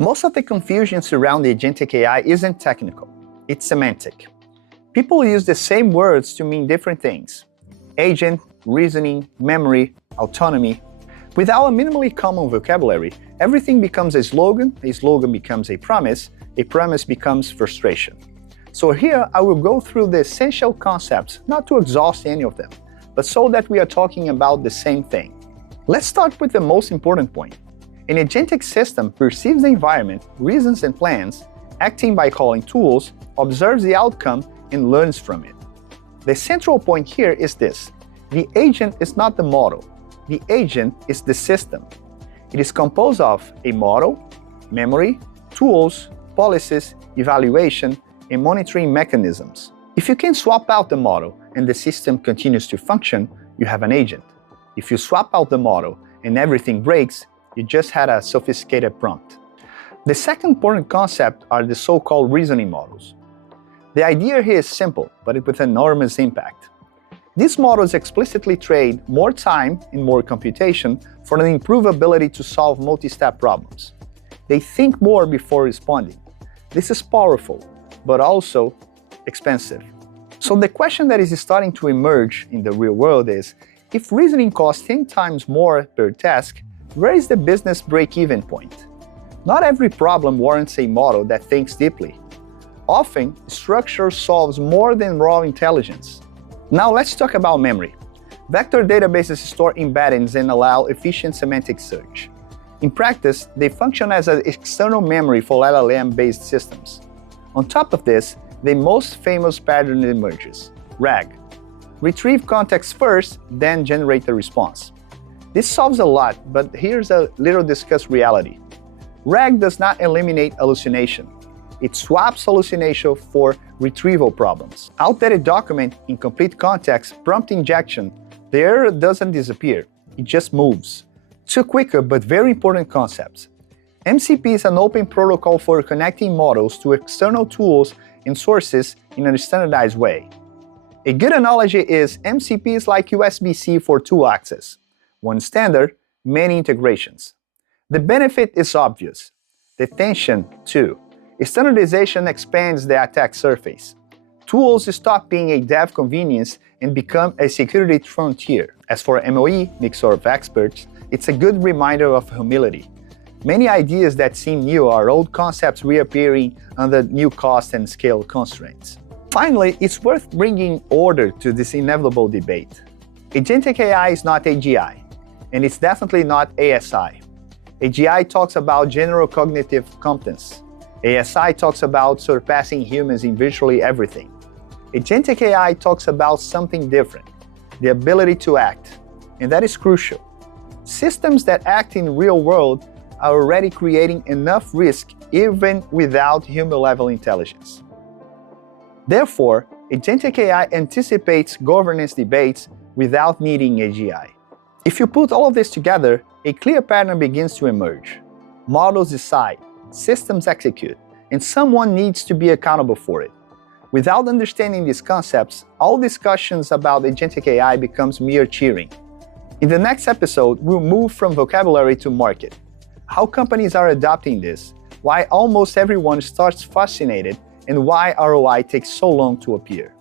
Most of the confusion surrounding agentic AI isn't technical, it's semantic. People use the same words to mean different things: agent, reasoning, memory, autonomy. Without a minimally common vocabulary, everything becomes a slogan becomes a promise becomes frustration. So here I will go through the essential concepts, not to exhaust any of them, but so that we are talking about the same thing. Let's start with the most important point. An agentic system perceives the environment, reasons and plans, acting by calling tools, observes the outcome, and learns from it. The central point here is this: the agent is not the model. The agent is the system. It is composed of a model, memory, tools, policies, evaluation, and monitoring mechanisms. If you can swap out the model and the system continues to function, you have an agent. If you swap out the model and everything breaks, you just had a sophisticated prompt. The second important concept are the so-called reasoning models. The idea here is simple, but with enormous impact. These models explicitly trade more time and more computation for an improved ability to solve multi-step problems. They think more before responding. This is powerful, but also expensive. So the question that is starting to emerge in the real world is, if reasoning costs 10 times more per task, where is the business break-even point? Not every problem warrants a model that thinks deeply. Often, structure solves more than raw intelligence. Now let's talk about memory. Vector databases store embeddings and allow efficient semantic search. In practice, they function as an external memory for LLM-based systems. On top of this, the most famous pattern emerges: RAG. Retrieve context first, then generate the response. This solves a lot, but here's a little discussed reality. RAG does not eliminate hallucination. It swaps hallucination for retrieval problems. Outdated document, incomplete context, prompt injection, the error doesn't disappear, it just moves. Two quicker but very important concepts. MCP is an open protocol for connecting models to external tools and sources in a standardized way. A good analogy is MCP is like USB-C for tool access. One standard, many integrations. The benefit is obvious. The tension, too. Standardization expands the attack surface. Tools stop being a dev convenience and become a security frontier. As for MOE, mixture of experts, it's a good reminder of humility. Many ideas that seem new are old concepts reappearing under new cost and scale constraints. Finally, it's worth bringing order to this inevitable debate. Agentic AI is not AGI, and it's definitely not ASI. AGI talks about general cognitive competence. ASI talks about surpassing humans in virtually everything. Agentic AI talks about something different: the ability to act, and that is crucial. Systems that act in real world are already creating enough risk even without human-level intelligence. Therefore, agentic AI anticipates governance debates without needing AGI. If you put all of this together, a clear pattern begins to emerge. Models decide, systems execute, and someone needs to be accountable for it. Without understanding these concepts, all discussions about agentic AI becomes mere cheering. In the next episode, we'll move from vocabulary to market. How companies are adopting this, why almost everyone starts fascinated, and why ROI takes so long to appear.